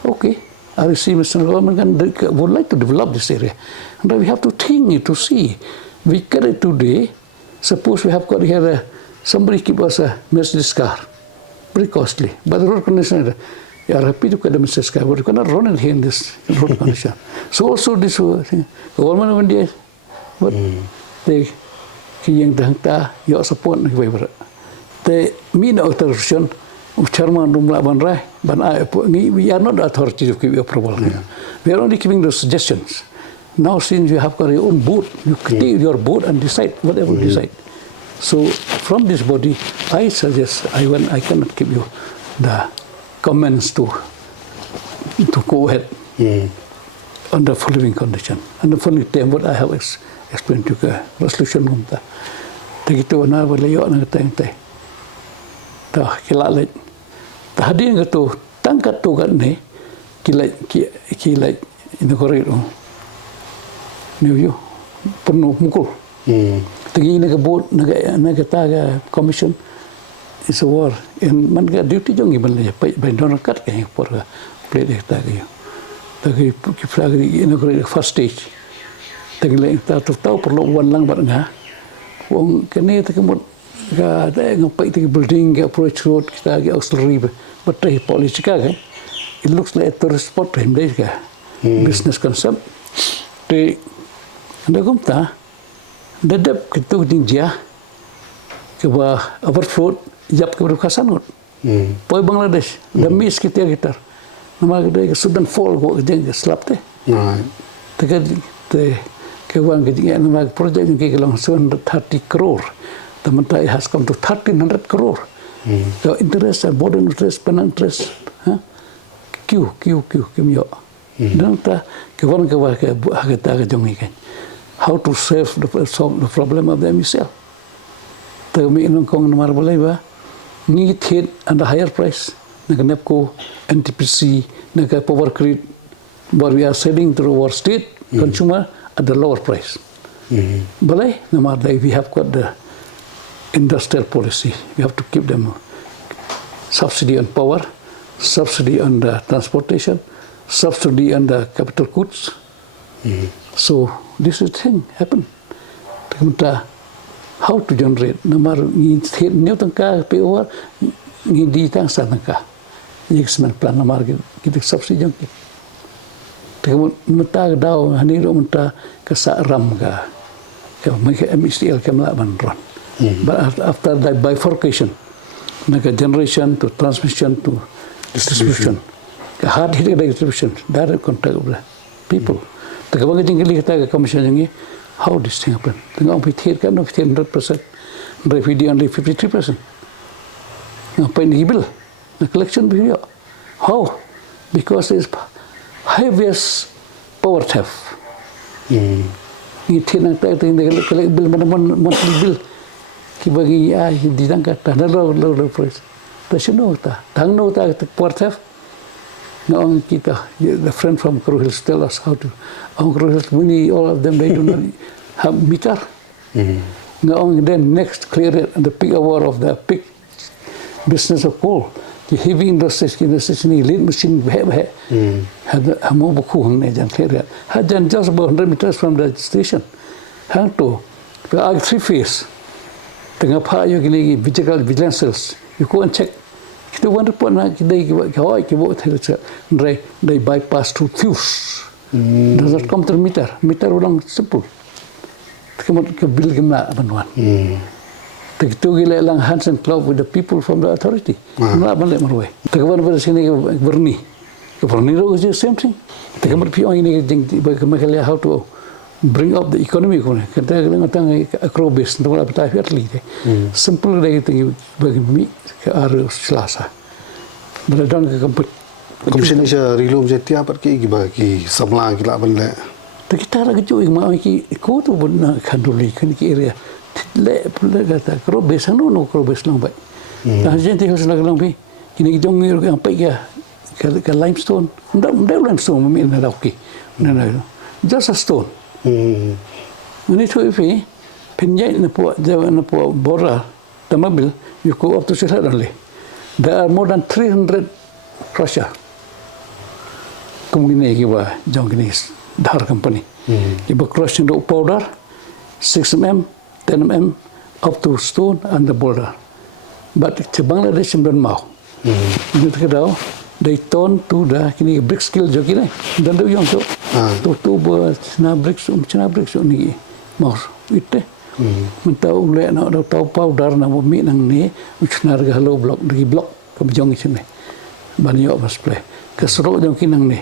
Okay, REC Mr. Government would like to develop this area, and we have to think it to see. We get it today. Suppose we have got here somebody keep us a Mercedes car. Very costly, but the road condition, you are happy to get a Mercedes car, but you cannot run it here in this road condition. So also this government of India, but they yang dah your support ni whatever. They mean authorization, chairman rumla Wanrah, but we are not the authority to give approval. We are only giving the suggestions. Now since you have got your own board, you take your board and decide whatever you decide. So from this body, I suggest I cannot give you the comments to go ahead on the following condition. And the following time, what I have explained to you, resolution room ta. Begitu na boleh yo na teng teh. Dah kila lek. Dah hadir gitu tangkat tu kan ni kila ini korek tu. Ni yo penuh mukul. Tegi nak buat nak kata commission is a war and man ka duty jong iban le by don kat ke por play de ta ke tagi flag ini ko first stage tegi le ta tu tau perlu wan lang bat nga wong kene ta kemut ga da ngapai tegi building ke approach road kita ke auxiliary but teh politika ke it looks like a tourist spot him de ka business concept te anda kumta dadap ketu dinja ke ba overflow jap ke berkasan ngot poi Bangladesh damis kita nama kita Sudan fall ko jeng slap teh tega the kawan kejingan nama project yang kita langsung 130 crore. Teman-teman has come to 1,300 crore. So interest and border interest, pen interest, kemio. Dan ta kawan kita jomgi kan. How to solve the problem of them yourself. Tapi inong kong namar boleh ba? Ni hit under higher price. Naga NEPCO, NTPC, naga power grid, but we are selling to our state consumer at the lower price. Boleh namar that we have got the industrial policy. We have to keep them subsidy on power, subsidy on the transportation, subsidy on the capital goods. So this is thing happen. How to generate? Namar ni new tangka POR ni di tang sa tangka. Ni semen plan namar kita subsidi jang. Tengok mata daw haniro mata kasa ram ka. Mereka MSTL kemla banron. But after that bifurcation, naga generation to transmission to distribution, hard hitting distribution, direct contact with people. Tengok tinggal kita commission yang ni, how this thing happen? Tengok kita kan 100%, refugee only 53%. Apa ini bill? The collection bill. How? Because it's heaviest power theft. Ini nak collect bill mana monthly bill. Kibagi di tangka tanah low price. Tapi no ta, tang no ta power theft. Ngaong kita, the friend from Crow Hills tell us how to. Ang Crow Hills, many all of them they do not have meter. Ngaong then next clear it and the peak hour of the peak business of coal. The heavy industries ni lead machine had a more buku hang ne jan clear it. Had just about 100 meters from the station. Hang to the 3 phase. Tengah pa yo gini vigilance cells. You go and check. Kita want report na kita kibo they bypass to fuse. Does not come to meter. Meter ulang simple. Kemudian ke bill kena bantuan. Begitu gila lang hands and glove with the people from the authority. Mula balik marway. Tekawan pada sini berni. Berni itu juga same thing. Tekawan pion ini bagaimana how to bring up the economy kone. Kita ngotang acro base untuk apa tahu atli. Simple lagi tinggi bagi mi ke arah Selasa. Berdan ke kampus. Komisi saya rilum jadi apa ki samla kita benda. Kita lagi cuy mau ki ko tu benda kanduli kan ki area. Le kata acro base no acro base lang baik. Dah gente harus nak lang pi. Kini jong ni orang pai ke limestone. Ndak limestone mi na dauki. Na just a stone. Ini tu ifi penjai na po bora tamabil you go up to Jylla only. There are more than 300 crusher. Kemungkinan kiwa jong kini dar company. Kiba crushing the powder 6 mm, 10 mm up to stone and the border. But the Bangladesh don't mau. Ini terkadang they turn to the kini brick skill joki ni. Dan tu yang tu. Tu buat cina bricks ni mau itu. Mentau ulek nak tahu powder nak mi nang ni, cina harga hello block dari block kebjong sini. Banyak masplay. Keserok jong kinang ni.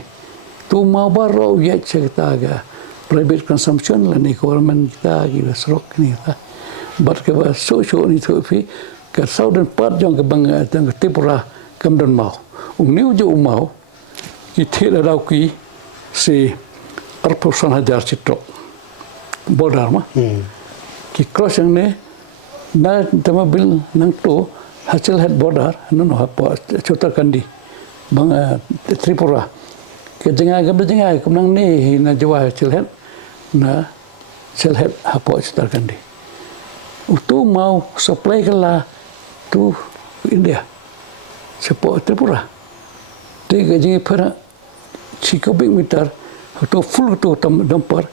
Tu mau baru ya cerita aga private consumption lah ni government kita kita serok ni kita. But ke so ni tu ke southern part jong ke bangga jong ke Tripura kamdan mau. Ni ujo mau kita dah ki si 4,000 citrok border mah. Ki cross yang ni na tamabil nang tu hasil head border no apa cotar kandi bang Tripura ke jengai kumang ni na jawa hasil head na hasil head apa cotar kandi tu mau supply kala tu India support Tripura tiga jengai per cikobik meter tu full tu damper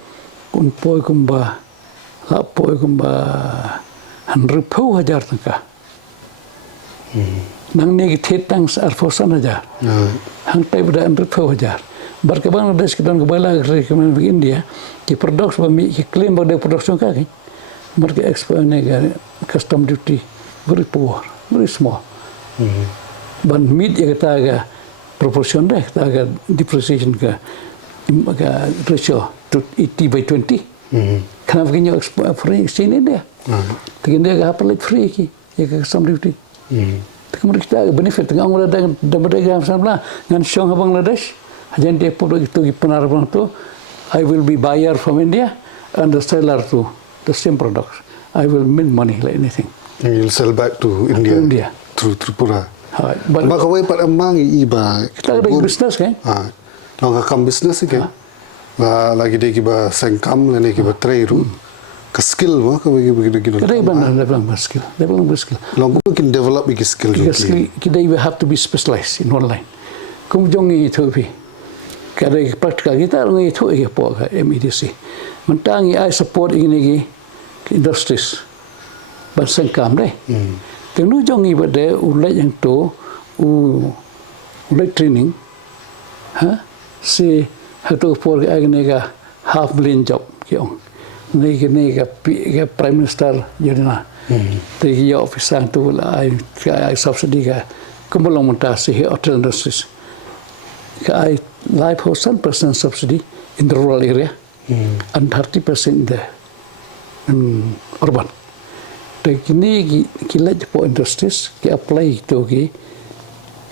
kun poi kumba lapoi kumba 100,000 tangka nang ni kita tang 4,000 hang tai pada 100,000 bar ke Bangladesh kita ke bala ke India ki produksi bami ki claim pada production ka kan bar ke export ni custom duty very poor very small ban meat ya kita aga proportion dah kita aga depreciation ka ratio to 80/20. Kenapa kena foreign exchange ni dia? Tapi dia apa lagi free ki? Ya ke some duty. Kemudian kita benefit dengan orang dan berdagang sama dengan Shwa Bangladesh. Jadi dia pun itu penarabang tu, I will be buyer from India and the seller to the same products. I will make money like anything. And you'll sell back to India. Through Tripura. Ba kawai pat amang iba. Kita ada business kan? Long akam business kan? Ba lagi dia kiba sengkam lene kiba tray ru. Ke skill mah kawai begitu. Kita develop skill. Long mungkin develop bagi skill juga. Kita even have to be specialized in online. Kemudian itu pi. Kada praktikal kita ngi itu ke po ka MEDC. Mentangi I support ini industries. Ban sengkam deh. Tengnu jongi bade ulai yang tu ulai training si hatu por agnega $500,000 job kiong nega prime minister Jylla tegi office tu ai subsidy ka kumulong monta si hotel industries ka ai live 100% subsidy in the rural area and 30% in the urban. Kini kita for industries kita apply itu ki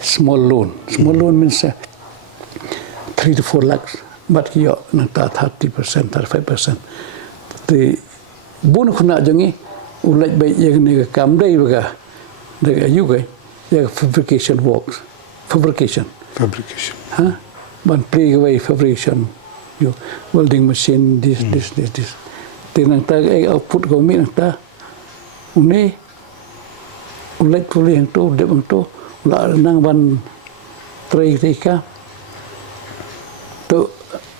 small loan. Small loan means 3 to 4 lakhs, but kita nanti 30%, 35%. Tapi bukan kena jangi ulat baik yang ni kamdai baga, baga juga yang fabrication works, fabrication. Ban play away fabrication, you welding machine this. Tenang tak output kami nanti. Uni ulat pulih yang tu dek tu ulat nang ban tray tika tu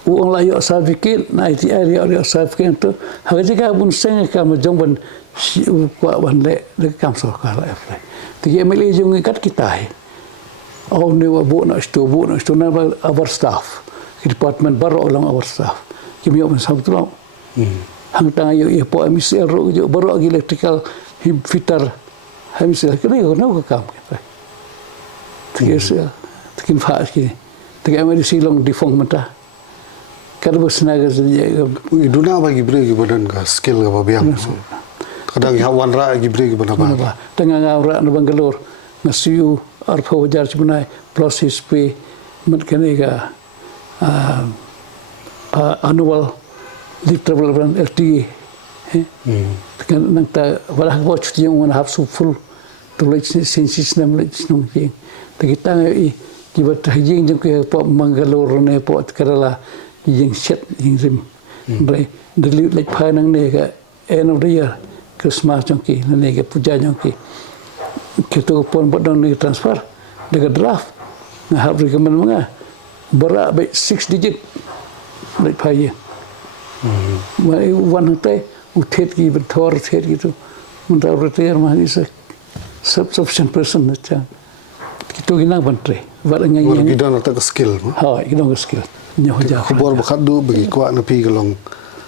uang layak safikir na itu area safikir tu harga jika pun seng kam jong ban kuat ban le kam so kala apply tiga meli jong ikat kita oh ni bu nak stu na our staff department baru ulang our staff kimi yo sam tu hang tang yo po misi ro jo baru agi electrical fitter hamsil kini ko no kam kita tikin fas ki tiga mari silong difong mata kada snaga je iduna bagi break badan ka skill ka babiang kadang ya Wanrah gi break badan ba tengah ngawra na Bangalore ngasiu arpo jar chunai plus his pay mat kene ka annual leave travel run LTA kan nang ta wala ko chuti yung na hapsu full to like sensis nam like nung ti kita ngai kibat hajing jeng ke po Mangalore ne po Kerala jeng set jeng rim bai deli like pha nang ne ka end of the year Christmas jong ki ne ke puja jong ki kita pon bodong ne transfer de draft na have recommend mga bara by 6 digit like pha ye mai one tay uthet ki betor thet gitu untuk retire mah is a sufficient person macam kita gina bantre warna yang kita nak tak skill kita nak skill nyawa jah khabar bakat du bagi kuat napi gelong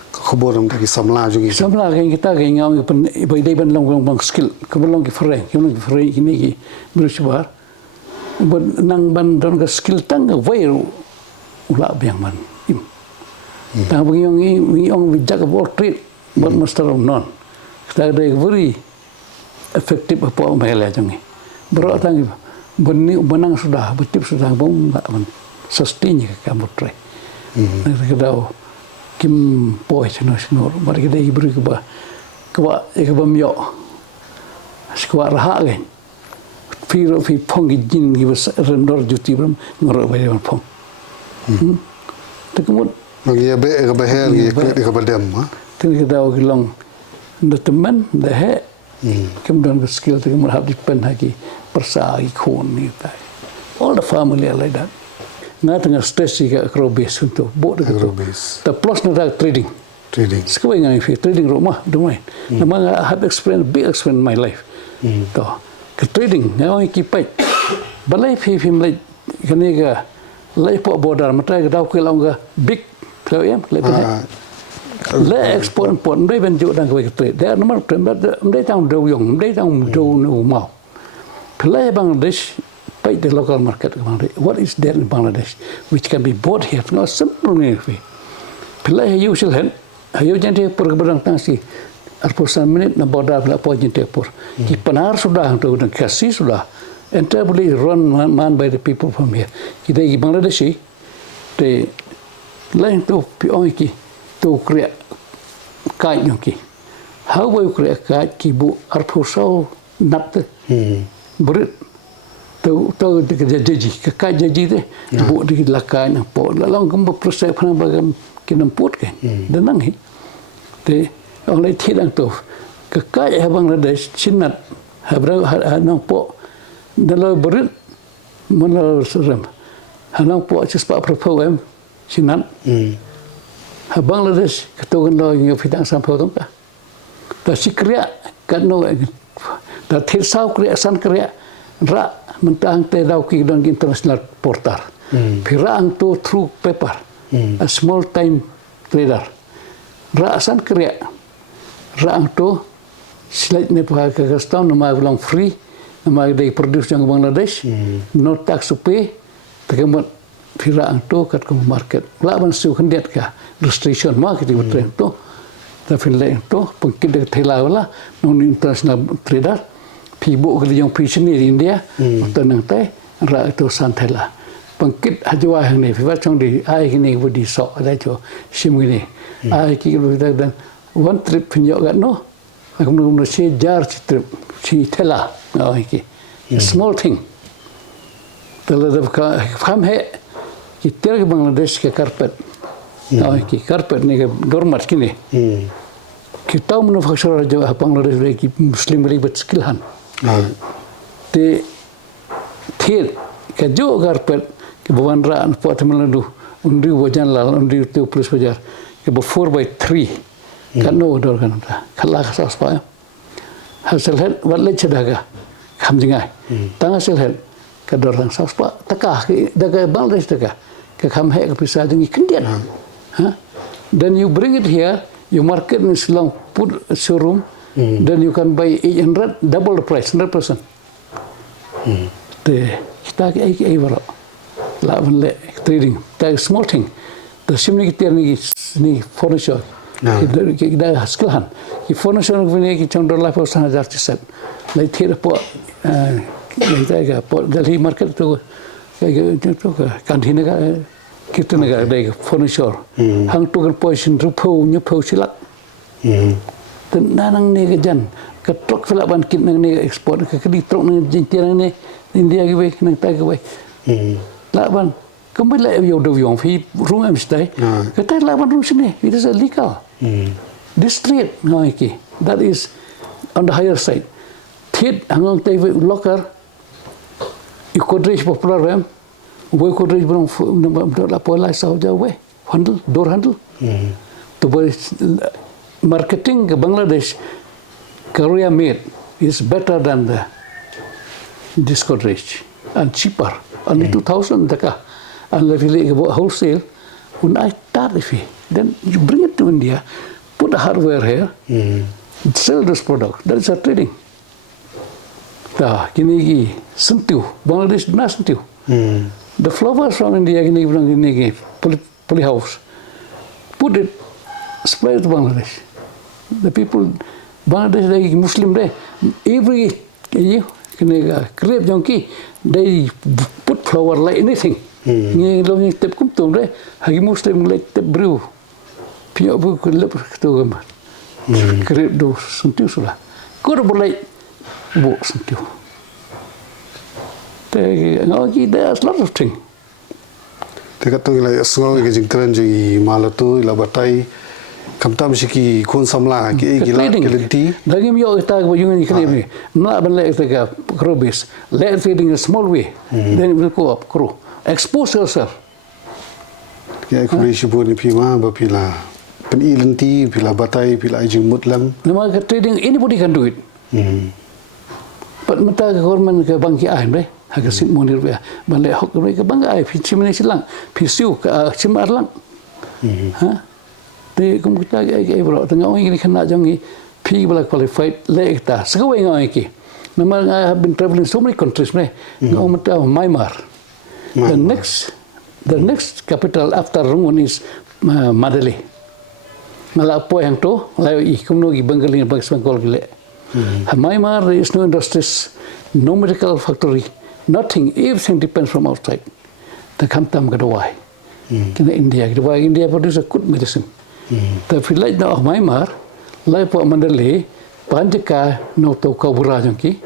khabar nam tak samla juga samla kan kita kan yang bagi ban long skill kemudian ki frame ini ki berusaha nang ban don ka skill tang vai ulah biang man tang bagi yang bijak bol trade but master of none. Kita ada very effective apa mahal jangan. Berat tangi benang sudah, betip sudah bom sustain je kamu try. Kita tahu kim boy senor, mari kita ibru keba myo. Sekolah rahak kan. Fi pong jin gibas rendor juti bram ngorok bayar pong. Tekemut. Bagi abe kebahel ke kebadam. Kita tahu long the teman dah kemudian ke skill tu kemudian harus dipen lagi persagi kon ni tai all the family like that ngat tengah stress juga akrobis untuk buat itu the plus nak trading sekarang yang trading rumah domai memang I have big experience in my life to ke trading yang kipai balai film like kini ke lai po border mata ke tahu ke long ke big tahu ya le export importไม่เป็นจุดดังไปtradeแต่น้ำมันไม่ต้องดูยงไม่ต้องดูนูเมาเพลย์บางดิช by the local market. What is there in Bangladesh which can be bought here? No simple way. Pilai hayu silhen, hayu jante pur keberang tangsi. Arpusan minit na border pula po jante pur. Ki panar sudah untuk dan kasih sudah. Entirely run man by the people from here. Kita di Bangladesh, the lain tu pion ki tu create kai yang ki. How will you create kai ki bu arpusau nat berit tu jadi kai jadi deh bu di lakai na po lalang kem proses pernah bagam kinam put kan dan nang te oleh tidak tu kai Bangladesh sinat habra nang po dalam berit mana Reservn hanang po cispa program sinan Bangladesh ketuan lo yang fitang sampau tu ka dah si kerja kan no dah thirsau kerja san kerja ra mentang te dau ki don international portal pirang tu through paper a small time trader ra san kerja ra tu selain ne pa ka gaston no ma belong free nama they produce yang Bangladesh no tax to pay tegemot pirang tu kat ke market laban su hendet ka restriction market betul tu tapi lain tu pengkit de thela wala non international trader pibu ke yang prisoners di India atau nang tai ra tu san thela pengkit hajwa hang ni fiwa chong di ai kini bu di so ada jo sim ni ai ki bu dan one trip pinjok kat no aku no se jar trip si thela ki small thing telah faham hai kita ke Bangladesh ke karpet ki karpet ni ke doormat kini kita manufacturer jo Bangladesh ki muslim ribet skillhan te thir ke jo karpet ke Wanrah an pot melandu undi wajan lal undi tu plus bajar ke 4x3 kan no dor kan khala khas pa hasil het wala cedaga kham jingai tang hasil het ka dor lang saus pa taka daga Bangladesh daga ka kham he ka pisa jingi kendian then you bring it here you market in Islam put showroom then you can buy 800 double the price 100% te kita ke ai baro la le trading that small thing the simni ki ni furniture kita hasilkan ki furniture ni ki chong dollar per sana jar set lai thir po kita ga po Delhi market tu kantin ga kita ga dai furniture hang tu kan position rupo nyu silak ten nanang ni ga jan ka truk fela ban kit nang ni export ka di truk nang jintiang ni India gi we nang tai ga we la ban kembali lah yo do yong fi room am stay kita la ban room sini it is illegal this street ki that is on the higher side thit hangang tai locker you could reach popular ram we could reach from la pola sau ja we handle door handle to marketing ke Bangladesh Korea made is better than the this cottage and cheaper only 2000 taka and if you wholesale when I start if then you bring it to India put the hardware here sell this product that is a trading ta kini gi sentiu Bangladesh na sentiu the flowers from India kini bilang kini gi poly house put it supply to Bangladesh the people Bangladesh they Muslim they every kini ga crepe jonki they put flower like anything ni lo ni tep kum tum re hagi Muslim like tep brew pio bu ku lep tu gam crepe do sentiu sulah kur boleh bu sentiu te ngogi there's lot of thing te katong ila sngo ge jingkran ji Lato ila batai kamtam siki kon samla ki gila kelenti dagi mi yo ta go yung ni kremi na ban le ta ga krobis let trading a small way then it will go up grow expose yourself ya ko rishi bo ni Hima ba pila pen ilenti pila batai pila jing mutlam nama trading anybody can do it but mata government ke bangki ai re haga sit monir be ban le hok re ke bang ai phi chimne silang phi siu ka chimar lang te kum kita ai bro tengah orang ini kena jangi phi bala qualified le ta sgawai ngai ki Nama I have been traveling so many countries, Myanmar. The next capital after Rangoon is Mandalay. Ngalapo yang tu, lalu ikumno Bengali and Bengal gile. Myanmar there is no industries, no medical factory, nothing. Everything depends from outside. The kamtam gadawai. Kena India produce a good medicine. The village now of Myanmar, like po Mandalay, Panjaka no to kabura jangki,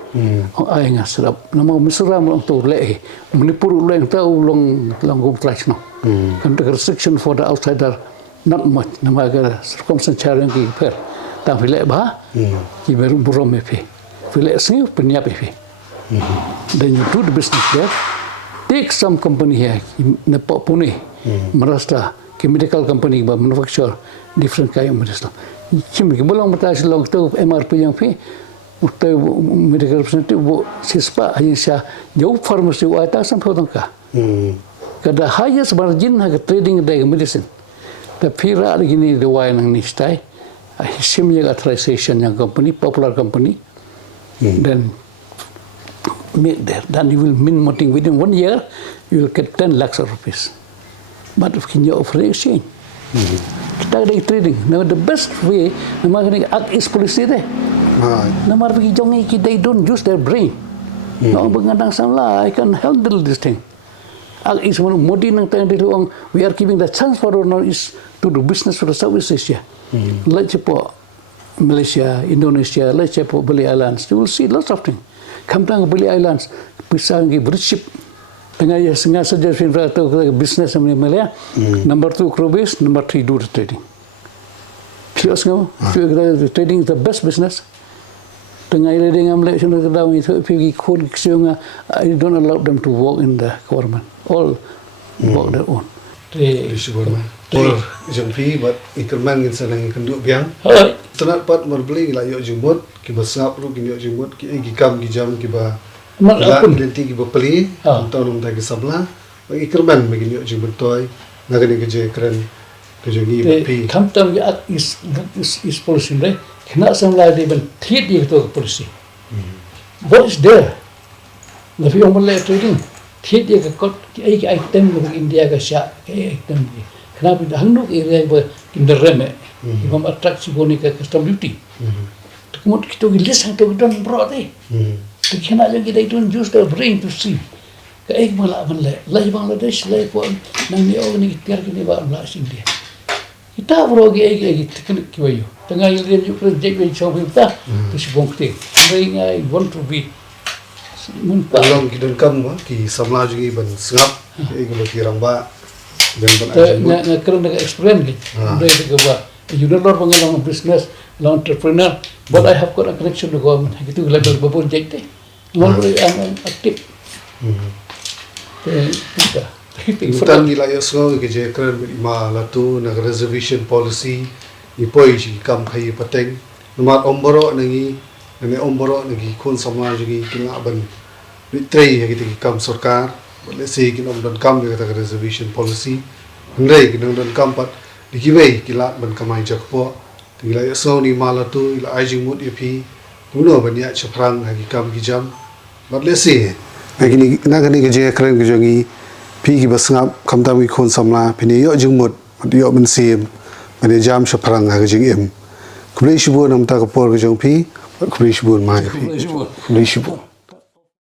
ay nga sarap. Nama misuram lang to le, Manipur lang tao long gumtrash no. And the restriction for the outsider not much. Nama ka circumstance jangki per. Ta village ba, ki berum burom mepe. Village sing penyap mepe. Then you do the business there. Take some company here, Nepal Pune, Maharashtra, medical company, manufacture different kind of medicine. Chimney belong to long to MRP yang fee, medical representative, Sispa, Ayesha, your pharmacy, I take some Potonka. The highest margin has trading the medicine. The Pira Guinea, the wine and Nishtai, a similar authorization young company, popular company, then made there. Then you will min moting within 1 year, you will get 10 lakhs of rupees. But if you offer exchange, trading. Now the best way, is policy there. They don't use their brain. No, I can handle this thing. Is one modern we are giving the chance for now is to do business for the Southeast Asia. Let's support Malaysia, Indonesia, let's support Bali Islands. You will see lots of things. Come down Bali Islands, Pisang bridge ship. Tengah suggestion for business in Malaya. Number 2 crew base, number 3 do the trading. The trading is the best business. Tengah trading I don't allow them to work in the government. All work their own. Jampi buat ikerman ngin sanang kenduk biang. Tenat pat merbeli la yo jumut ki basap ru ki yo jumut ki gikam gijam ki ba. La lenti ki bapeli tahun ta ki sabla. Bagi ikerman bagi yo jumut toy ngagani keje keren keje gi bapi. Kamtam ya is policy le. Kena samla de ben thiet ye to policy. What is there? The few Malay trading thiet ye ka kot ki item ng India ka sya item ni. Kenapa handuk area in the reme, if attract sibonika custom duty. Kemudian kita list yang kita don't brought eh. Kita nak jadi they don't use their brain to see. Kayak malah lagi Bangladesh lagi pun nang ni orang ni tiar kini bawa Malaysia India. Kita berogi kita kena kiwayu. Tengah yang you project yang show kita tu si bongkte. I want to be. Kalau kita kamu ki samla juga ban sengap, kalau kirang ba. Kerana experience ni, you don't know mengenai business, entrepreneur, but I have got a connection to government. Itu level babon jadi, I'm active. Hutan wilayah Sngi kerja keren Hima Lato nak reservation policy, ipoi si kam kai pateng, nomor omboro nangi, omboro nangi kon sama juga kena aban, bitray kita kam sarkar. Let's say kita nak kam kita reservation policy, hendak kita nak kam pat dikibai kita ban kamai jakpo, tinggal ya Sngi malah tu, ila ajing mud epi, kuno banyak ceprang lagi kam kijam, but let's say, lagi nak ni kerja keren kerja ni, pi kita sengap kam tahu ikon samla, pini yo ajing mud, yo mensim, mana jam ceprang lagi jing em, kubli shibun nam tak kapor kerja pi, kubli shibun mai, kubli shibun.